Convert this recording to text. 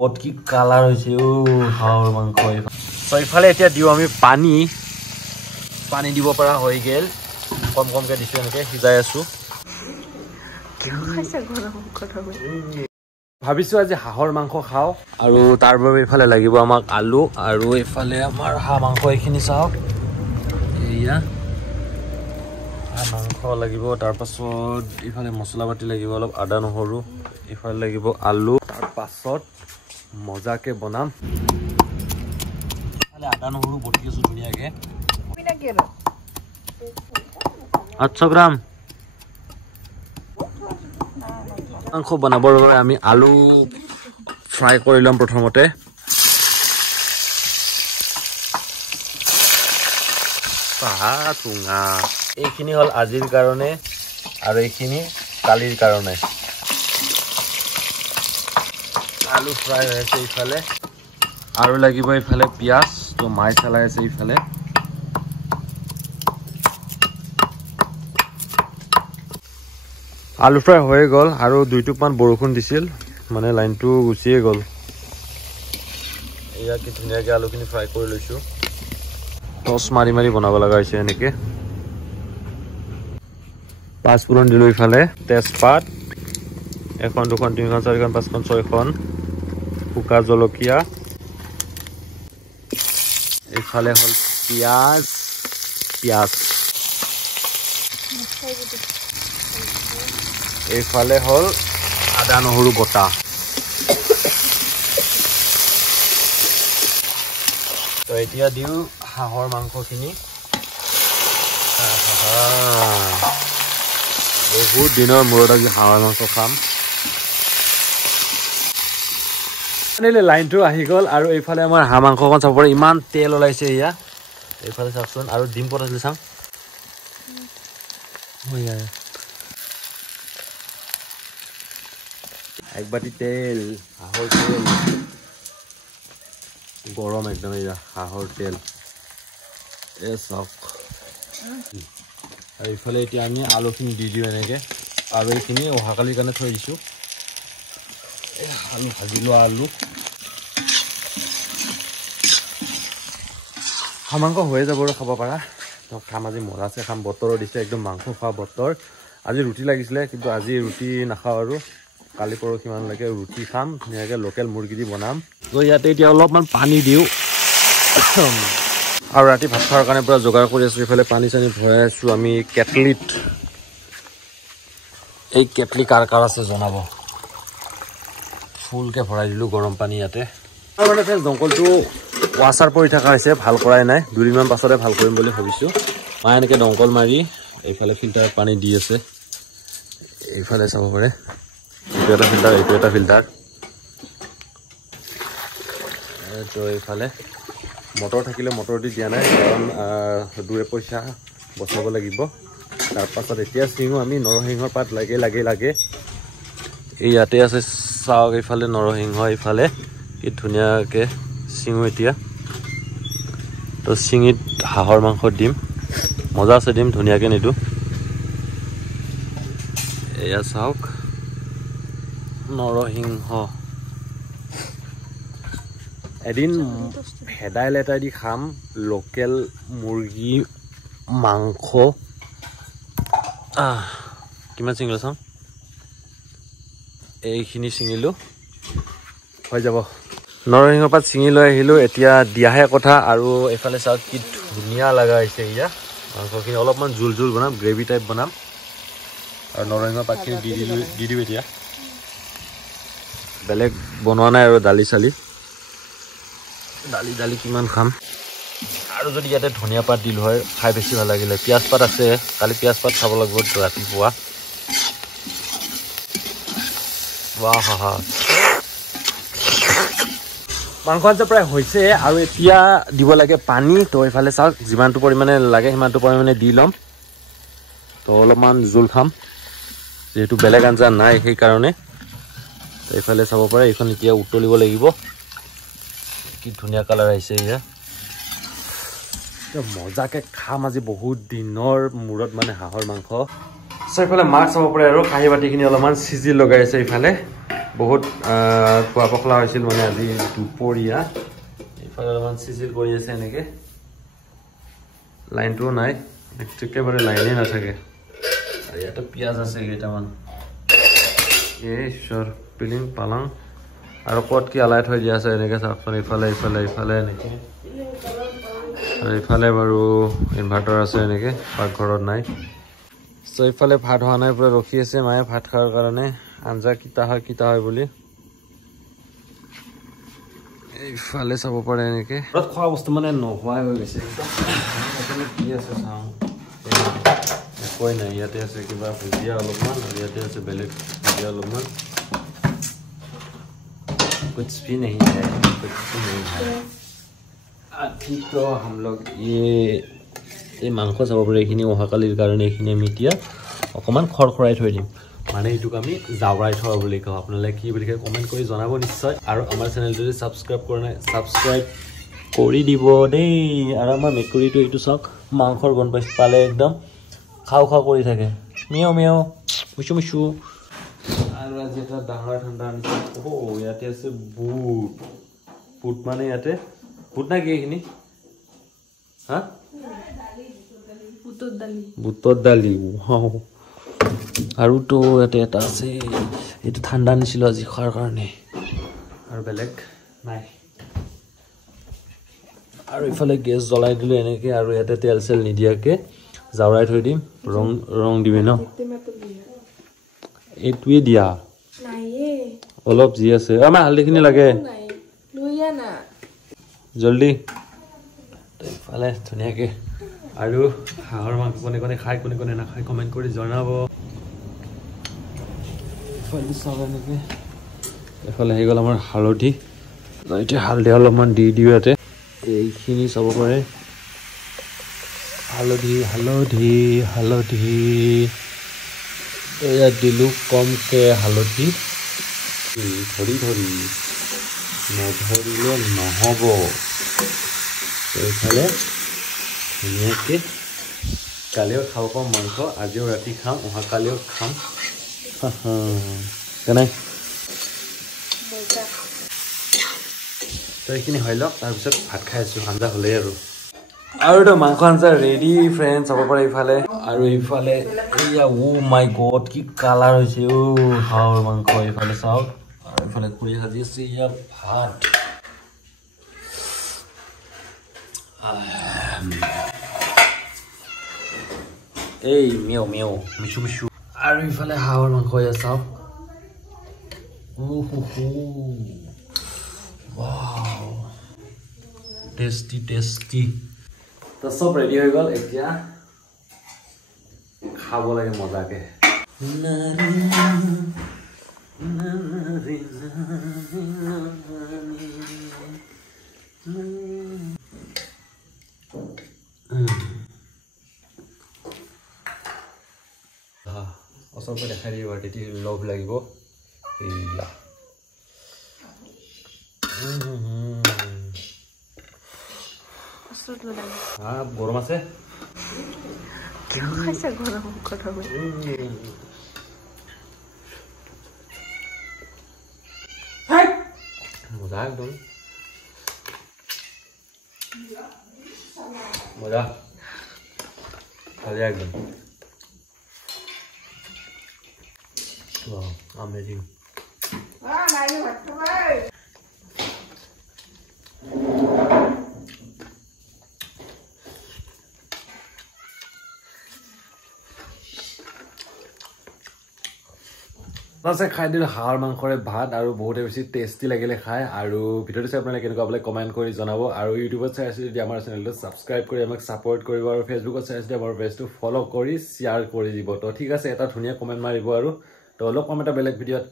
কত কি কালাৰ হৈছে ও হাঁহৰ মাংস তো ইফালে এতিয়া দিও আমি পানী দিব পৰা হৈ গেল কম কমকে দিছো এনেকে সিজাই আছো ভাবিছো আজি হাঁহৰ মাংস খাও আৰু তাৰ বাবে ইফালে লাগিব আমাক আলু আৰু ইফালে আমাৰ হাঁহ মাংস এইখিনি চাওক এয়া হাঁহ মাংস লাগিব তাৰ পাছত ইফালে মছলা পাতি লাগিব অলপ আদা নহৰু ইফালে লাগিব আলু তাৰ পাছত মজাকে বনাম ইফালে আদা নহৰু বটি আছো ধুনীয়াকে 800 গ্ৰাম মাংস বনাবৰ বাবে আমি আলু ফ্ৰাই কৰি লম প্ৰথমতে টুঙা এইখিনি হল আজিৰ কাৰণে আৰু এইখিনি কালিৰ কাৰণে আলু ফ্ৰাই হৈ আছে ইফালে আৰু লাগিব ইফালে পিয়াজ তো মাই চলাই আছে ইফালে আলু ফ্ৰাই হৈ গল আৰু দুইটুকমান বৰষুণ দিছিল মানে লাইনটো গুচিয়ে গল এয়া কি ধুনীয়াকে আলুখিনি ফ্ৰাই কৰি লৈছো টস মাৰি মাৰি বনাব লগা হৈছে এনেকে পাঁচফোৰণ দিলো ইফালে তেজপাত এখন দুখন তিনিখন চাৰিখন পাঁচখন ছয়খন শুকা জলকীয়া ইফালে হল পিয়াজ এইফালে হল আদা নহৰু বটা তো এতিয়া দিও হাঁহৰ মাংসখিনি বহুত দিনৰ মূৰত আজি হাঁহৰ মাংস খাম লাইনটো আহি গল আৰু এইফালে আমাৰ হাঁহ মাংসকন চাব পাৰে ইমান তেল ওলাইছে এয়া এইফালে চাওকচোন আৰু ডিম পঠাইছিলে চাওঁ এক বাটি তেল হাঁহৰ তেল গৰম একদম এয়া হাঁহৰ তেল চাওক আৰু ইফালে এতিয়া আমি আলুখিনি দি দিওঁ এনেকে আৰু এইখিনি অহাকালিৰ কাৰণে থৈ দিছোঁ আলু ভাজি লোৱা আলু হাঁহ মাংস হৈয়ে যাব আৰু খাব পাৰা খাম আজি মৰাছে খাম বতৰো দিছে একদম মাংস খোৱা বতৰ আজি ৰুটি লাগিছিলে কিন্তু আজি ৰুটি নাখাওঁ আৰু কালি পৰহি মানলৈকে ৰুটি খাম ধুনীয়াকৈ লোকেল মুৰ্গী দি বনাম তো ইয়াতে এতিয়া অলপমান পানী দিওঁ আৰু ৰাতি ভাত খোৱাৰ কাৰণে পুৰা যোগাৰ কৰি আছোঁ ইফালে পানী চানী ভৰাই আছোঁ আমি কেটলিত এই কেটলি কাৰ আছে জনাব ফুলকৈ ভৰাই দিলোঁ গৰম পানী ইয়াতে আৰু মানে দমকলটো ৱাছাৰ পৰি থকা হৈছে ভাল কৰাই নাই দুদিনমান পাছতে ভাল কৰিম বুলি ভাবিছোঁ মায়ে এনেকৈ দমকল মাৰি এইফালে ফিল্টাৰত পানী দি আছে এইফালে চাব পাৰে এইটো এটা ফিল্টাৰ এইটো এটা ফিল্টাৰ তো এইফালে মটৰ থাকিলে মটৰ দি দিয়া নাই কাৰণ 2 পইচা বচাব লাগিব তাৰ পাছত এতিয়া চিঙো আমি নৰসিংহৰ পাত লাগে এই ইয়াতে আছে চাওক এইফালে নৰসিংহ এইফালে কি ধুনীয়াকৈ চিঙো এতিয়া তো চিঙিত হাঁহৰ মাংস দিম মজা আছে দিম ধুনীয়াকৈ নিদিওঁ এয়া চাওক নৰসিংহ এদিন ভেদাইলতা দি খাম লোকেল মুৰ্গী মাংস কিমান চিঙিলোঁ চাওঁ এইখিনি চিঙিলোঁ হৈ যাব নৰসিংহ পাত চিঙি লৈ আহিলোঁ এতিয়া দিয়াহে কথা আৰু এইফালে চাওক কি ধুনীয়া লগা হৈছে এয়া মাংসখিনি অলপমান জোল বনাম গ্ৰেভি টাইপ বনাম আৰু নৰসিংহ পাতখিনি দি দিওঁ এতিয়া বেলেগ বনোৱা নাই আৰু দালি কিমান খাম আৰু যদি ইয়াতে ধনিয়া পাত দিলোঁ হয় খাই বেছি ভাল লাগিলে পিঁয়াজ পাত আছে কালি পিঁয়াজ পাত খাব লাগিব ৰাতিপুৱা মাংস আঞ্জা প্ৰায় হৈছে আৰু এতিয়া দিব লাগে পানী তো এইফালে চাওক যিমানটো পৰিমাণে লাগে সিমানটো পৰিমাণে দি ল'ম তো অলপমান জোল খাম যেহেতু বেলেগ আঞ্জা নাই সেইকাৰণে তো এইফালে চাব পাৰে এইখন এতিয়া উতলিব লাগিব কি ধুনীয়া কালাৰ আহিছে এয়া মজাকে খাম আজি বহুত দিনৰ মূৰত মানে হাঁহৰ মাংস সো ইফালে মাছ চাব পাৰে আৰু কাঁহী বাতিখিনি অলপমান চিজি লগাইছে ইফালে বহুত খোৱা পখলা হৈছিল মানে আজি দুপৰীয়া ইফালে অলপমান চিজিল কৰি আছে এনেকৈ লাইনটোও নাই একেবাৰে লাইনেই নাথাকে আৰু ইয়াতে পিঁয়াজ আছে কেইটামান ঈশ্বৰ পিলিং পালাং আৰু ক'ত কি আলাই থৈ দিয়া আছে এনেকৈ চাওকচোন ইফালে ইফালে ইফালে এনেকৈ আৰু ইফালে বাৰু ইনভাৰ্টাৰ আছে এনেকৈ পাকঘৰত নাই চ' ইফালে ভাত হোৱা নাই পুৰা ৰখি আছে মায়ে ভাত খোৱাৰ কাৰণে আঞ্জা কিতা হয় বুলি এইফালে চাব পাৰে এনেকৈ ঘৰত খোৱা বস্তু মানে নোহোৱাই হৈ গৈছে কি আছে চাওঁ একোৱেই নাই ইয়াতে আছে কিবা ভুজিয়া অলপমান আৰু ইয়াতে আছে বেলেগ ভুজিয়া অলপমান कुछ भी नहीं है अभी तो हम लोग ये मांस चाब पारे ये अहाकालिर कारण ये आम इतना अकमान खरखराई थी दिम माने ये आम जावराई थोड़ा कहो अपने कि कमेंट कर जनाब निश्चय और आम चेनेल सबसक्राइब कर सबसक्राइब कर दी दे और आम मेकुरी तो चाक मांसर गन पाले एकदम खाओ खाओ कर थके मियाओ मियाओ मुचु मुचु और आज एक डाँगर ठंडा इते आसे बुट बुट माने इते बुट ना कि हाँ बुटर दाली और तो ये ठंडा निचिलो आज खार कारणे और बेलेग नाइ और इफाले गेस जलाई दिलो एनेके और इते तेल सेल निदियाके जावराई थৈ दिम रंग दिबे न एटुए दिया অলপ জি আছে আমাৰ হালদিখিনি লাগে জলদি ইফালে ধুনীয়াকৈ আৰু হাঁহৰ মাংস কোনে কোনে খায় কোনে কোনে নাখায় কমেণ্ট কৰি জনাব ইফালে চাব এনেকৈ এইফালে আহি গ'ল আমাৰ হালধি এতিয়া হালধি অলপমান দি দিওঁ ইয়াতে এইখিনি চাব পাৰে হালধি হালধি হালধি এয়া দিলোঁ কমকৈ হালধি ধৰি ধৰি নধৰিলে নহ'ব এইফালে ধুনীয়াকৈ কালিও খাব পাম মাংস আজিও ৰাতি খাম অহাকালিও খাম কেনে তো এইখিনি হৈ লওক তাৰপিছত ভাত খাই আছোঁ আঞ্জা হ'লেই আৰু তো মাংস আঞ্জা ৰেডি ফ্ৰেণ্ড চাব পাৰে ইফালে আৰু ইফালে এয়া মাই গড কি কালাৰ হৈছে হাঁহৰ মাংস ইফালে চাওক আৰু ইফালে খুৰী সাজি আছে এয়া ভাত এই মেও মেও মিচু মিচু আৰু ইফালে হাঁহৰ মাংস এয়া চাওক ৱাও টেষ্টি টেষ্টি তো সব ৰেডি হৈ গ'ল এতিয়া খাব লাগে মজাকে ওচৰৰ পৰা দেখাই দিব তেতিয়া লভ লাগিব এইয়া গৰম আছে মজা একদম মজা খালি একদম amazing খাই দিলোঁ হাঁহৰ মাংসৰে ভাত আৰু বহুতে বেছি টেষ্টি লাগিলে খাই আৰু ভিডিঅ'টো চাই আপোনালোকে কেনেকুৱা বোলে কমেণ্ট কৰি জনাব আৰু ইউটিউবত চাই আছে যদি আমাৰ চেনেলটো ছাবস্ক্ৰাইব কৰি আমাক ছাপোৰ্ট কৰিব আৰু ফেচবুকত চাই আছে আমাৰ পেজটো ফ'ল' কৰি শ্বেয়াৰ কৰি দিব তো ঠিক আছে এটা ধুনীয়া কমেণ্ট মাৰিব আৰু তো অলপ কম এটা বেলেগ ভিডিঅ'ত